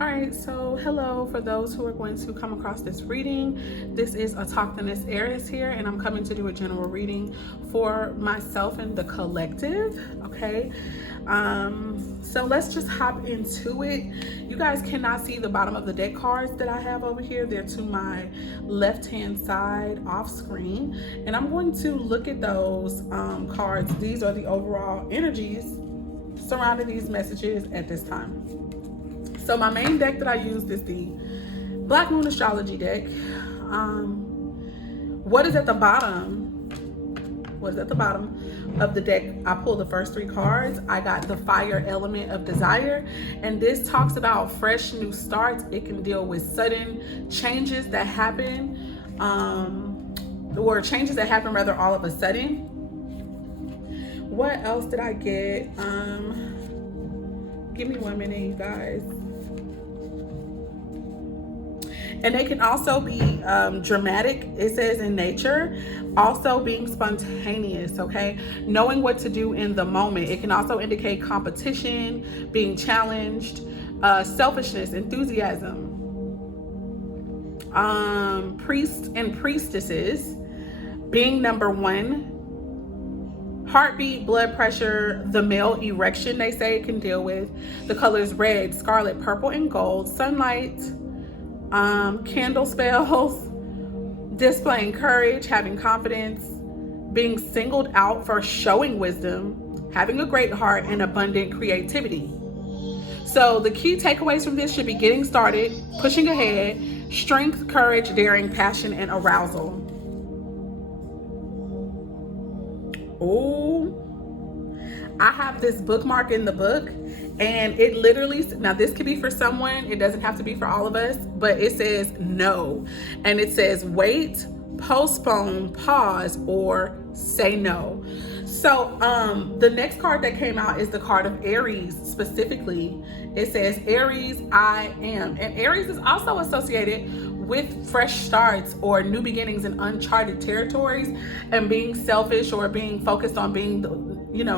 All right, so hello for those who are going to come across this reading. This is Autochthonous Aries here, and I'm coming to do a general reading for myself and the collective, okay? So let's just hop into it. You guys cannot see the bottom of the deck cards that I have over here. They're to my left-hand side off screen, and I'm going to look at those cards. These are the overall energies surrounding these messages at this time. So my main deck that I used is the Black Moon Astrology deck. What is at the bottom of the deck? I pulled the first three cards. I got the Fire Element of Desire, and this talks about fresh new starts. It can deal with sudden changes that happen, or changes that happen rather all of a sudden. What else did I get? Give me 1 minute, you guys. And they can also be dramatic, it says, in nature. Also being spontaneous, okay? Knowing what to do in the moment. It can also indicate competition, being challenged, selfishness, enthusiasm. Priests and priestesses, being number one. Heartbeat, blood pressure, the male erection, they say it can deal with. The colors red, scarlet, purple, and gold. Sunlight. Candle spells, displaying courage, having confidence, being singled out for showing wisdom, having a great heart, and abundant creativity. So the key takeaways from this should be getting started, pushing ahead, strength, courage, daring, passion, and arousal. Oh, I have this bookmark in the book, and it literally, now this could be for someone, it doesn't have to be for all of us, but it says no. And it says wait, postpone, pause, or say no. So the next card that came out is the card of Aries specifically. It says Aries, I am. And Aries is also associated with fresh starts or new beginnings in uncharted territories and being selfish or being focused on being the,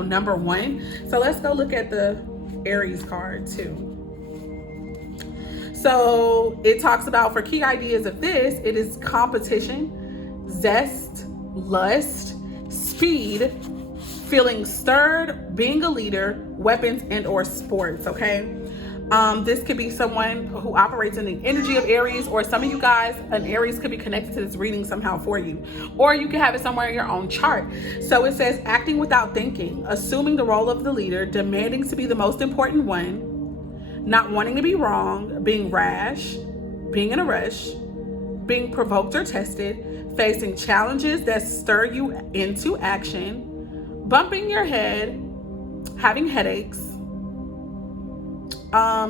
number one. So let's go look at the Aries card too. So it talks about, for key ideas of this, it is competition, zest, lust, speed, feeling stirred, being a leader, weapons, and or sports, okay? This could be someone who operates in the energy of Aries, or some of you guys, an Aries could be connected to this reading somehow for you, or you can have it somewhere in your own chart. So it says acting without thinking, assuming the role of the leader, demanding to be the most important one, not wanting to be wrong, being rash, being in a rush, being provoked or tested, facing challenges that stir you into action, bumping your head, having headaches,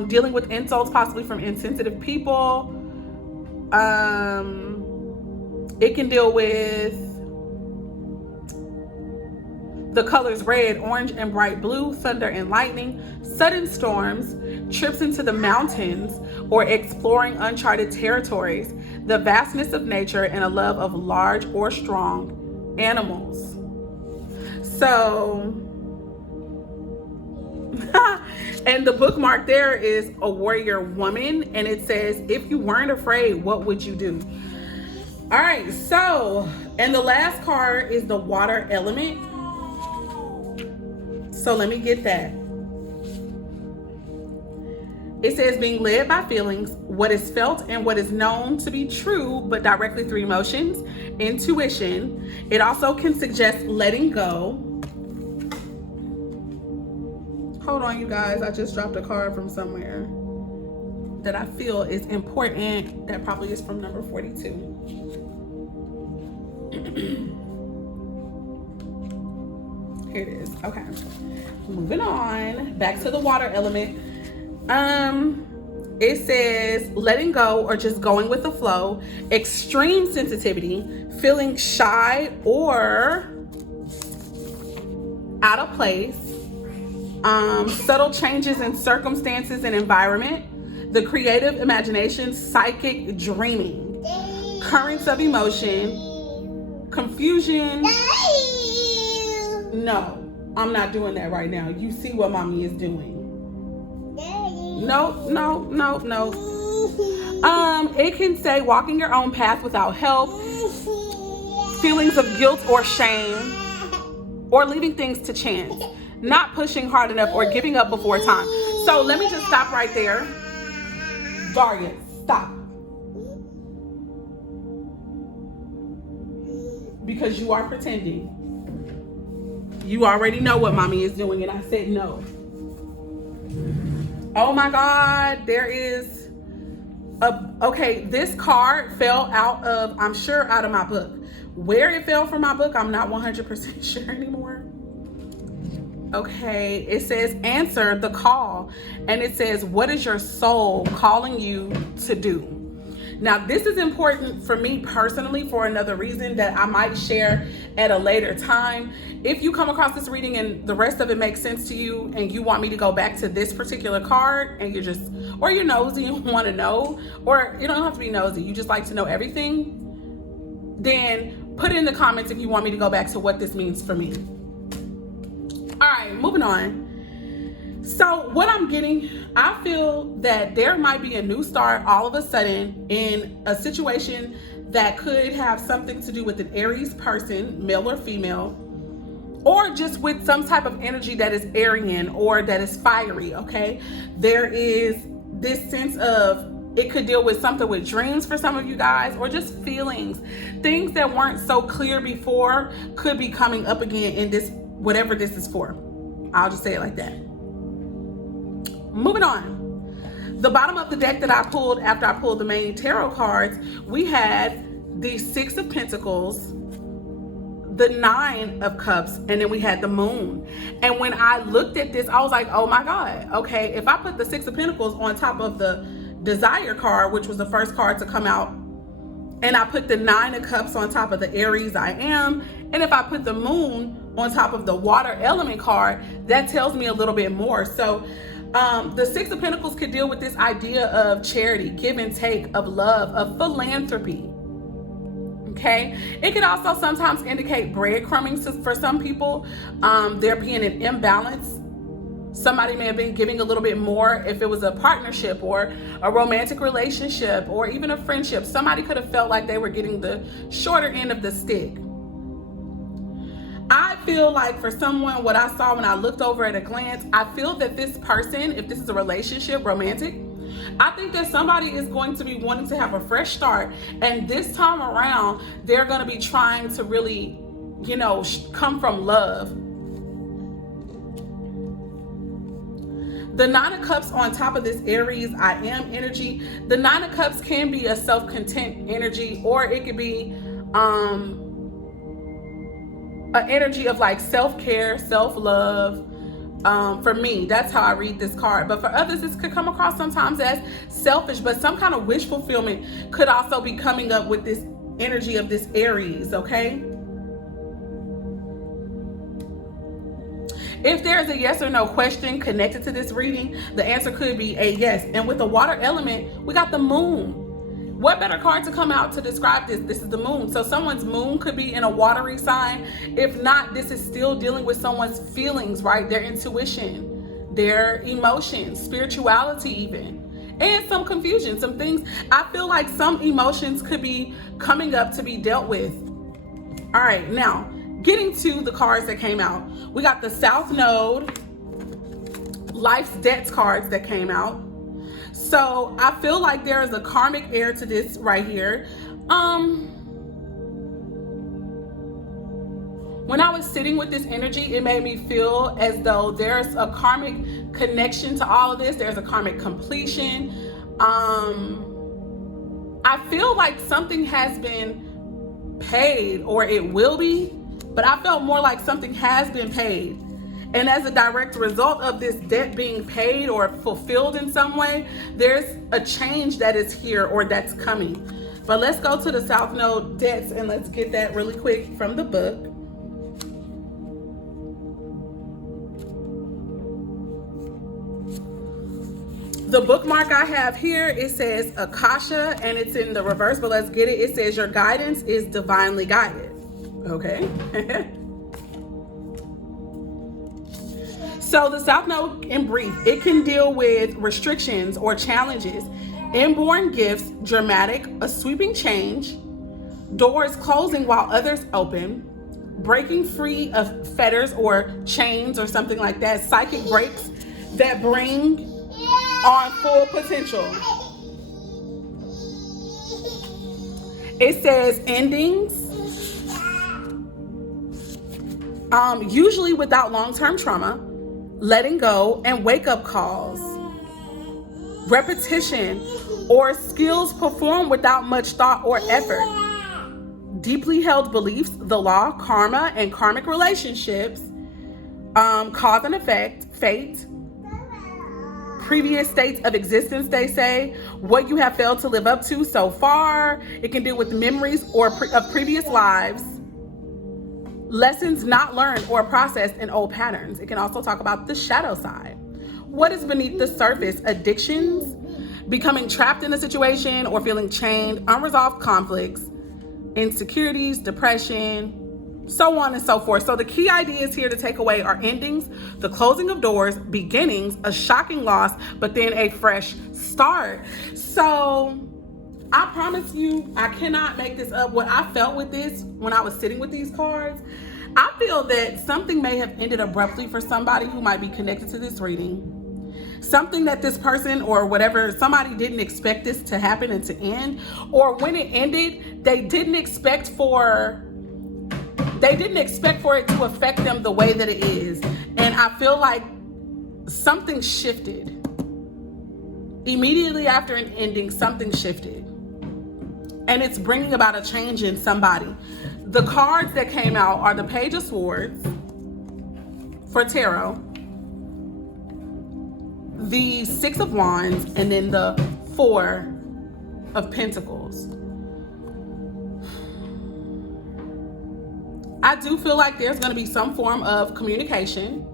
dealing with insults possibly from insensitive people. It can deal with the colors red, orange, and bright blue, thunder and lightning, sudden storms, trips into the mountains, or exploring uncharted territories, the vastness of nature, and a love of large or strong animals. So and the bookmark there is a warrior woman, and it says, if you weren't afraid, what would you do? All right, so, and the last card is the water element. So let me get that. It says being led by feelings, what is felt and what is known to be true, but directly through emotions, intuition. It also can suggest letting go. Hold on, you guys. I just dropped a card from somewhere that I feel is important. That probably is from number 42. Here it is. Okay. Moving on. Back to the water element. It says letting go or just going with the flow, extreme sensitivity, feeling shy or out of place, subtle changes in circumstances and environment, the creative imagination, psychic dreaming, currents of emotion, confusion. No, I'm not doing that right now. You see what mommy is doing. It can say walking your own path without help, feelings of guilt or shame, or leaving things to chance, not pushing hard enough or giving up before time. So let me just stop right there. Daria, stop. Because you are pretending. You already know what mommy is doing, and I said no. Oh my God, there is okay, this card fell out of, I'm sure, out of my book. Where it fell from my book, I'm not 100% sure anymore. Okay, it says answer the call, and it says, what is your soul calling you to do? Now, this is important for me personally for another reason that I might share at a later time. If you come across this reading and the rest of it makes sense to you and you want me to go back to this particular card and you're just, or you're nosy and want to know, or you don't have to be nosy, you just like to know everything, then put it in the comments if you want me to go back to what this means for me. All right, moving on. So what I'm getting, I feel that there might be a new start all of a sudden in a situation that could have something to do with an Aries person, male or female, or just with some type of energy that is Aryan or that is fiery, okay? There is this sense of, it could deal with something with dreams for some of you guys, or just feelings. Things that weren't so clear before could be coming up again in this, whatever this is for. I'll just say it like that. Moving on. The bottom of the deck that I pulled after I pulled the main tarot cards, we had the Six of Pentacles, the Nine of Cups, and then we had the Moon. And when I looked at this, I was like, oh my God, okay, if I put the Six of Pentacles on top of the Desire card, which was the first card to come out, and I put the Nine of Cups on top of the Aries I am, and if I put the Moon on top of the Water Element card, that tells me a little bit more. So the Six of Pentacles could deal with this idea of charity, give and take, of love, of philanthropy. Okay, it could also sometimes indicate breadcrumbing for some people. There being an imbalance. Somebody may have been giving a little bit more if it was a partnership or a romantic relationship or even a friendship. Somebody could have felt like they were getting the shorter end of the stick. I feel like for someone, what I saw when I looked over at a glance, I feel that this person, if this is a relationship, romantic, I think that somebody is going to be wanting to have a fresh start. And this time around, they're going to be trying to really, you know, come from love. The Nine of Cups on top of this Aries I am energy. The Nine of Cups can be a self-content energy, or it could be an energy of like self-care, self-love. For me, that's how I read this card. But for others, this could come across sometimes as selfish, but some kind of wish fulfillment could also be coming up with this energy of this Aries, okay? If there's a yes or no question connected to this reading, the answer could be a yes. And with the Water Element, we got the Moon. What better card to come out to describe this? This is the Moon. So someone's moon could be in a watery sign. If not, this is still dealing with someone's feelings, right? Their intuition, their emotions, spirituality even, and some confusion, some things. I feel like some emotions could be coming up to be dealt with. All right, now getting to the cards that came out. We got the South Node, Life's Debts cards that came out. So I feel like there is a karmic air to this right here. When I was sitting with this energy, it made me feel as though there's a karmic connection to all of this. There's a karmic completion. I feel like something has been paid, or it will be, but I felt more like something has been paid. And as a direct result of this debt being paid or fulfilled in some way, there's a change that is here or that's coming. But let's go to the South Node debts and let's get that really quick from the book. The bookmark I have here, it says Akasha, and it's in the reverse, but let's get it. It says your guidance is divinely guided. Okay. So the South Node, in brief, it can deal with restrictions or challenges, inborn gifts, dramatic, a sweeping change, doors closing while others open, breaking free of fetters or chains or something like that, psychic breaks that bring on full potential. It says endings, usually without long-term trauma, letting go, and wake-up calls, repetition, or skills performed without much thought or effort, deeply held beliefs, the law, karma, and karmic relationships, cause and effect, fate, previous states of existence, they say, what you have failed to live up to so far. It can deal with memories of previous lives, lessons not learned or processed in old patterns. It can also talk about the shadow side. What is beneath the surface? Addictions, becoming trapped in a situation or feeling chained, unresolved conflicts, insecurities, depression, so on and so forth. So the key ideas here to take away are endings, the closing of doors, beginnings, a shocking loss, but then a fresh start. So I promise you, I cannot make this up. What I felt with this when I was sitting with these cards, I feel that something may have ended abruptly for somebody who might be connected to this reading. Something that this person or whatever, somebody didn't expect this to happen and to end, or when it ended, they didn't expect for it to affect them the way that it is. And I feel like something shifted. Immediately after an ending, something shifted. And it's bringing about a change in somebody. The cards that came out are the Page of Swords for tarot, the Six of Wands, and then the Four of Pentacles. I do feel like there's going to be some form of communication.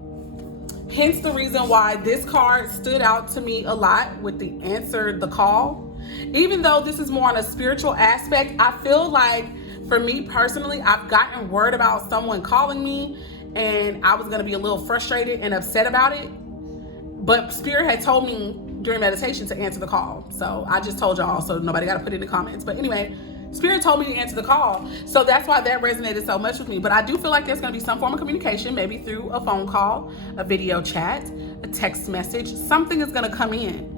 Hence the reason why this card stood out to me a lot with the answer, the call. Even though this is more on a spiritual aspect, I feel like for me personally, I've gotten word about someone calling me and I was going to be a little frustrated and upset about it. But Spirit had told me during meditation to answer the call. So I just told y'all, so nobody got to put it in the comments. But anyway, Spirit told me to answer the call. So that's why that resonated so much with me. But I do feel like there's going to be some form of communication, maybe through a phone call, a video chat, a text message. Something is going to come in.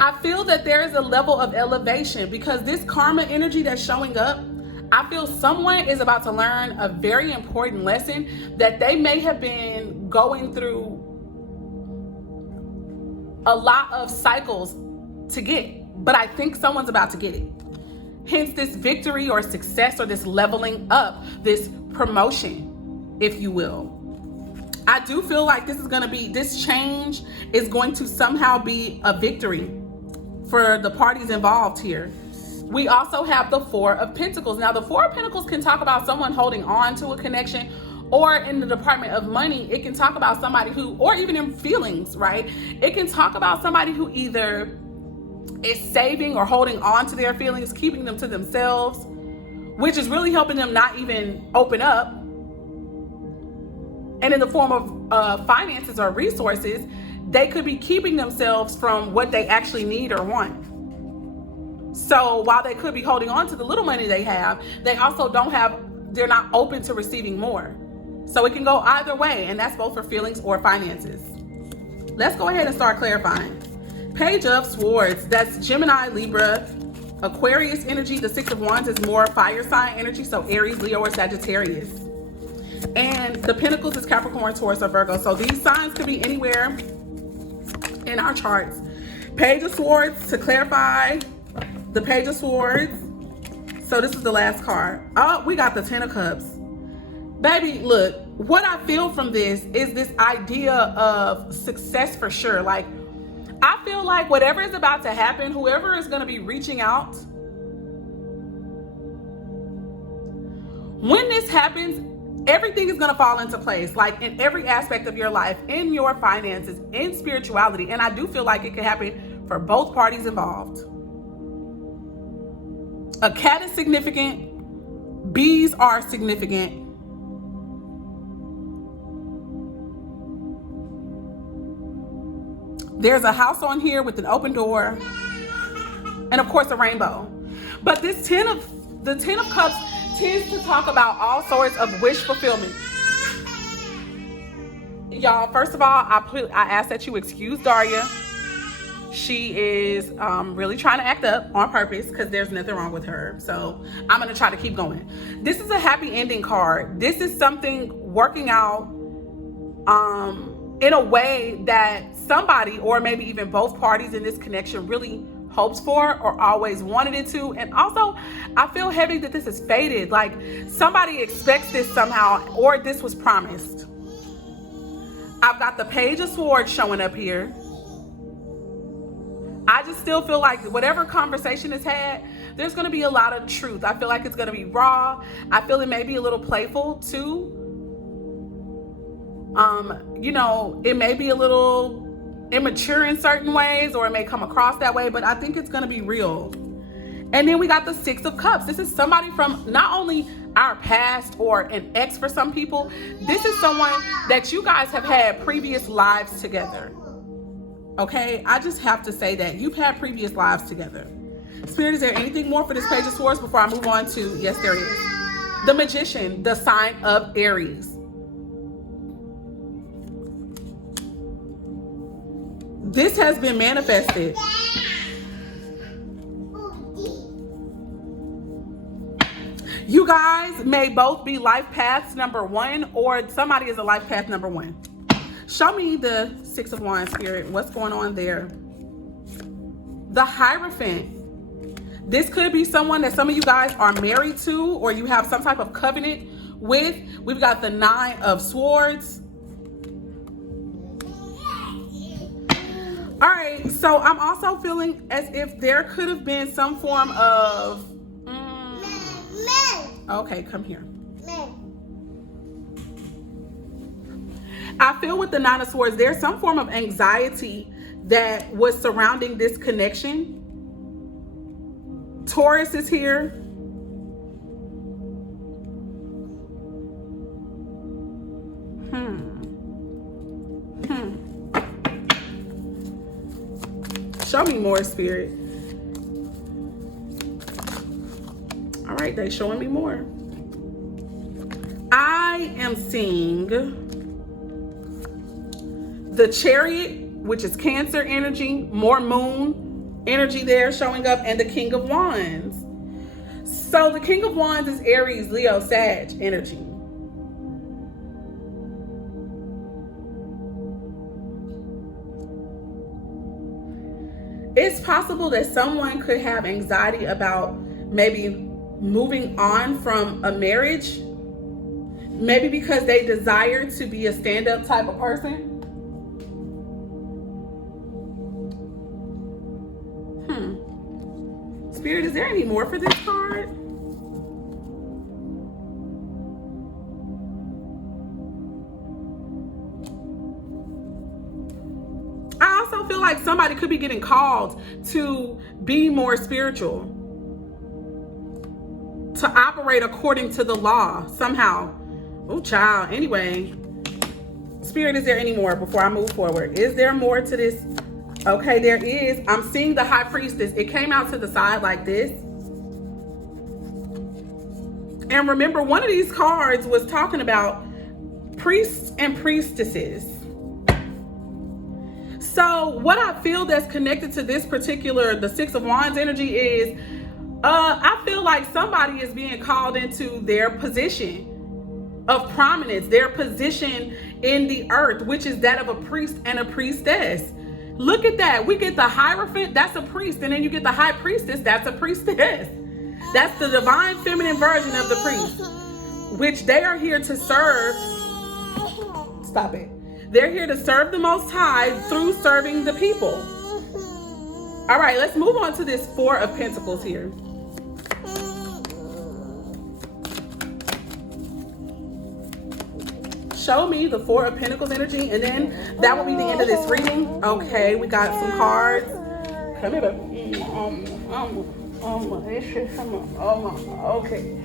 I feel that there is a level of elevation because this karma energy that's showing up, I feel someone is about to learn a very important lesson that they may have been going through a lot of cycles to get, but I think someone's about to get it. Hence this victory or success or this leveling up, this promotion, if you will. I do feel like this change is going to somehow be a victory for the parties involved here. We also have the Four of Pentacles. Now the Four of Pentacles can talk about someone holding on to a connection, or in the department of money, it can talk about somebody who, or even in feelings, right? It can talk about somebody who either is saving or holding on to their feelings, keeping them to themselves, which is really helping them not even open up. And in the form of finances or resources, they could be keeping themselves from what they actually need or want. So while they could be holding on to the little money they have, they also they're not open to receiving more. So it can go either way, and that's both for feelings or finances. Let's go ahead and start clarifying. Page of Swords, that's Gemini, Libra, Aquarius energy. The Six of Wands is more fire sign energy, so Aries, Leo, or Sagittarius. And the Pentacles is Capricorn, Taurus, or Virgo. So these signs could be anywhere in our charts. Page of Swords, to clarify, the Page of Swords. So this is the last card. Oh, we got the Ten of Cups. Baby, look, what I feel from this is this idea of success for sure. Like, I feel like whatever is about to happen, whoever is going to be reaching out, when this happens, everything is going to fall into place, like in every aspect of your life, in your finances, in spirituality. And I do feel like it can happen for both parties involved. A cat is significant. Bees are significant. There's a house on here with an open door, and of course a rainbow. But the Ten of Cups tends to talk about all sorts of wish fulfillment. Y'all, first of all, I ask that you excuse Daria. She is really trying to act up on purpose because there's nothing wrong with her. So I'm going to try to keep going. This is a happy ending card. This is something working out in a way that somebody, or maybe even both parties in this connection, really hopes for or always wanted it to. And also, I feel heavy that this is fated. Like somebody expects this somehow, or this was promised. I've got the Page of Swords showing up here. I just still feel like whatever conversation is had, there's going to be a lot of truth. I feel like it's going to be raw. I feel it may be a little playful too. You know, it may be a little immature in certain ways, or it may come across that way, but I think it's going to be real. And then we got the Six of Cups. This is somebody from not only our past or an ex for some people. This is someone that you guys have had previous lives together. Okay, I just have to say that you've had previous lives together. Spirit, is there anything more for this Page of Swords before I move on to, yes, there is. The Magician, the sign of Aries. This has been manifested. You guys may both be life paths number one, or somebody is a life path number one. Show me the Six of Wands, Spirit. What's going on there? The Hierophant. This could be someone that some of you guys are married to, or you have some type of covenant with. We've got the Nine of Swords. All right, so I'm also feeling as if there could have been some form of... Okay, come here. I feel with the Nine of Swords, there's some form of anxiety that was surrounding this connection. Taurus is here. Show me more, Spirit. All right, they're showing me more. I am seeing the Chariot, which is Cancer energy, more moon energy there showing up, and the King of Wands. So the King of Wands is Aries, Leo, Sag energy. It's possible that someone could have anxiety about maybe moving on from a marriage, maybe because they desire to be a stand-up type of person. Spirit, is there any more for this card? I also feel like somebody could be getting called to be more spiritual, to operate according to the law somehow. Oh, child. Anyway, Spirit, is there any more before I move forward? Is there more to this? Okay, there is. I'm seeing the High Priestess. It came out to the side like this. And remember, one of these cards was talking about priests and priestesses. So what I feel that's connected to this particular, the Six of Wands energy is, I feel like somebody is being called into their position of prominence, their position in the earth, which is that of a priest and a priestess. Look at that. We get the Hierophant, that's a priest. And then you get the High Priestess, that's a priestess. That's the divine feminine version of the priest, which they are here to serve. Stop it. They're here to serve the Most High through serving the people. All right, let's move on to this Four of Pentacles here. Show me the Four of Pentacles energy, and then that will be the end of this reading. Okay, we got some cards. Come here, baby. Okay.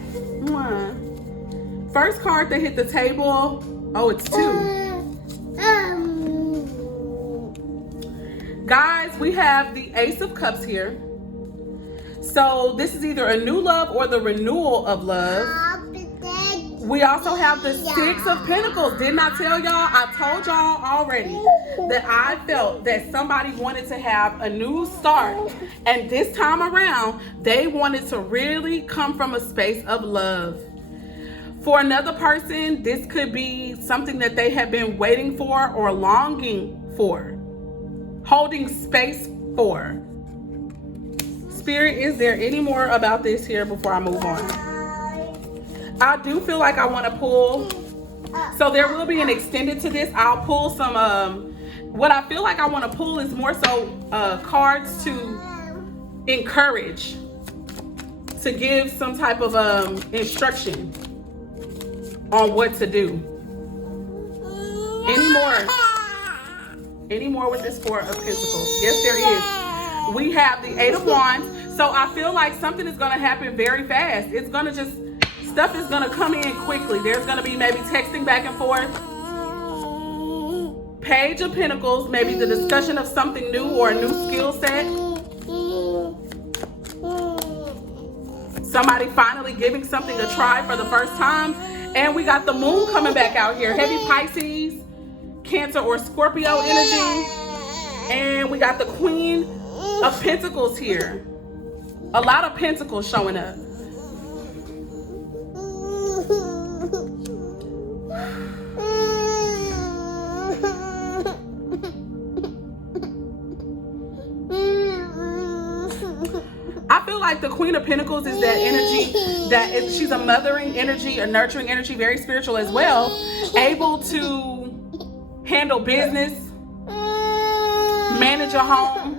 First card that hit the table. Oh, it's two. Guys, we have the Ace of Cups here. So this is either a new love or the renewal of love. We also have the Six of Pentacles. Didn't I tell y'all? I told y'all already that I felt that somebody wanted to have a new start. And this time around, they wanted to really come from a space of love. For another person, this could be something that they have been waiting for or longing for, holding space for. Spirit, is there any more about this here before I move on? I do feel like I want to pull, so there will be an extended to this. I'll pull some, what I feel like I want to pull is more so cards to encourage, to give some type of instruction on what to do. Any more with this Four of Pentacles? Yes, there is. We have the Eight of Wands. So I feel like something is going to happen very fast. It's going to just, stuff is going to come in quickly. There's going to be maybe texting back and forth. Page of Pentacles, maybe the discussion of something new or a new skill set. Somebody finally giving something a try for the first time. And we got the Moon coming back out here. Heavy Pisces, Cancer or Scorpio energy. And we got the Queen of Pentacles here. A lot of Pentacles showing up. I feel like the Queen of Pentacles is that energy that she's a mothering energy, a nurturing energy, very spiritual as well, able to handle business, manage a home.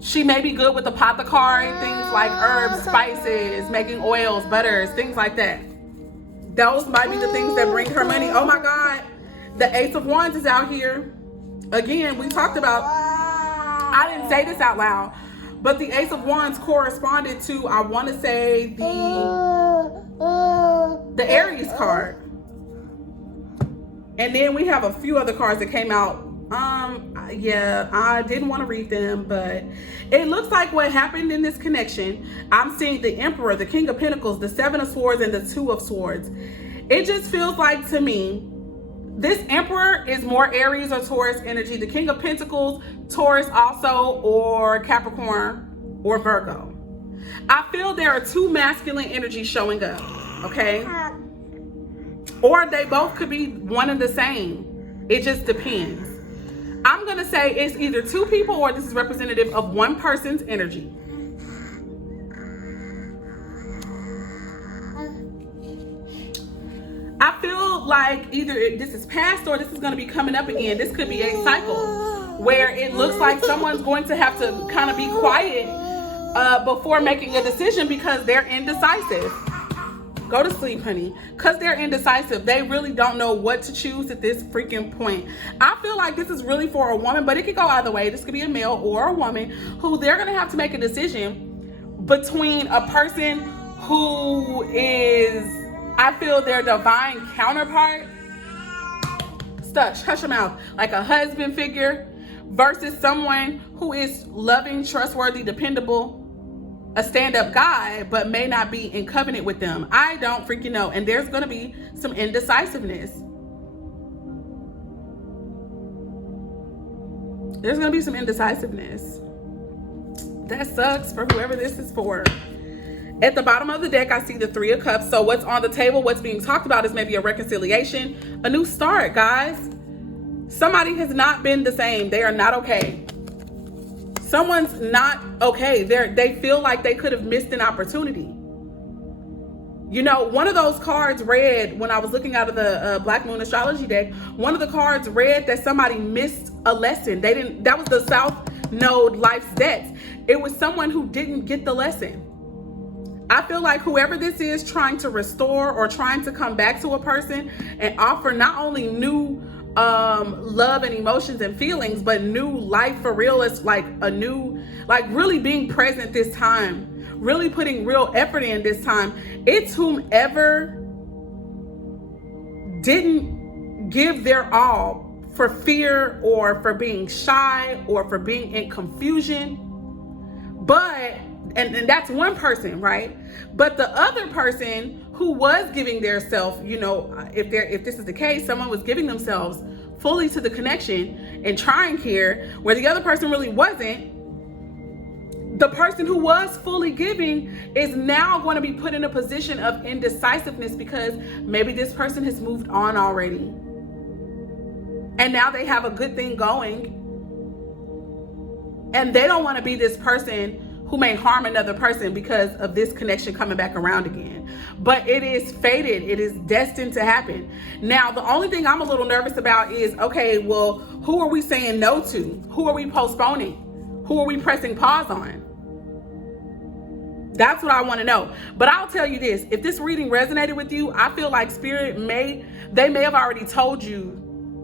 She may be good with apothecary, things like herbs, spices, making oils, butters, things like that. Those might be the things that bring her money. Oh my God, the Ace of Wands is out here. Again, we talked about, I didn't say this out loud, but the Ace of Wands corresponded to, I want to say, the Aries card. And then we have a few other cards that came out. Yeah, I didn't want to read them, but it looks like what happened in this connection, I'm seeing the Emperor, the King of Pentacles, the Seven of Swords, and the Two of Swords. It just feels like to me, this Emperor is more Aries or Taurus energy. The King of Pentacles, Taurus also, or Capricorn or Virgo. I feel there are two masculine energies showing up, okay? Or they both could be one and the same. It just depends. I'm going to say it's either two people or this is representative of one person's energy. I feel like either this is past or this is going to be coming up again. This could be a cycle where it looks like someone's going to have to kind of be quiet before making a decision because they're indecisive. Go to sleep, honey. Because they're indecisive. They really don't know what to choose at this freaking point. I feel like this is really for a woman, but it could go either way. This could be a male or a woman who they're going to have to make a decision between a person who is, I feel, their divine counterpart. Stush, hush your mouth. Like a husband figure versus someone who is loving, trustworthy, dependable, a stand-up guy, but may not be in covenant with them. I don't freaking know. And there's going to be some indecisiveness. There's going to be some indecisiveness. That sucks for whoever this is for. At the bottom of the deck, I see the Three of Cups. So what's on the table, what's being talked about is maybe a reconciliation, a new start, guys. Somebody has not been the same. They are not okay. Someone's not okay. They feel like they could have missed an opportunity. You know, one of those cards read, when I was looking out of the Black Moon astrology deck, one of the cards read that somebody missed a lesson. That was the South Node Life's Debts. It was someone who didn't get the lesson. I feel like whoever this is trying to restore or trying to come back to a person and offer not only new love and emotions and feelings, but new life for real. It's like a new, like really being present this time, really putting real effort in this time. It's whomever didn't give their all for fear or for being shy or for being in confusion. But, and that's one person, right? But the other person who was giving their self, you know, if this is the case, someone was giving themselves fully to the connection and trying here, where the other person really wasn't, the person who was fully giving is now going to be put in a position of indecisiveness because maybe this person has moved on already. And now they have a good thing going. And they don't want to be this person who may harm another person because of this connection coming back around again. But it is fated. It is destined to happen. Now, the only thing I'm a little nervous about is, okay, well, who are we saying no to? Who are we postponing? Who are we pressing pause on? That's what I want to know. But I'll tell you this, if this reading resonated with you, I feel like Spirit may have already told you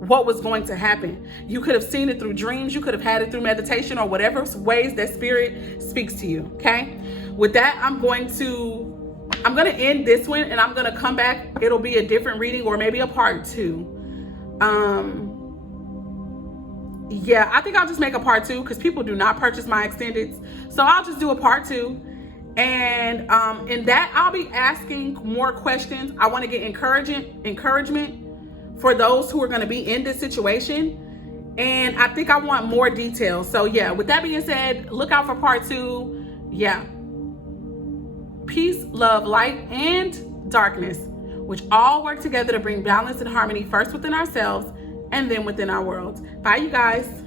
what was going to happen. You could have seen it through dreams. You could have had it through meditation or whatever ways that Spirit speaks to you. Okay. With that, I'm going to end this one and I'm going to come back. It'll be a different reading or maybe a part 2. Yeah, I think I'll just make a part 2 because people do not purchase my extendeds. So I'll just do a part 2. And in that, I'll be asking more questions. I want to get encouragement for those who are going to be in this situation. And I think I want more details. So yeah, with that being said, look out for part 2. Yeah. Peace, love, light, and darkness, which all work together to bring balance and harmony first within ourselves and then within our world. Bye, you guys.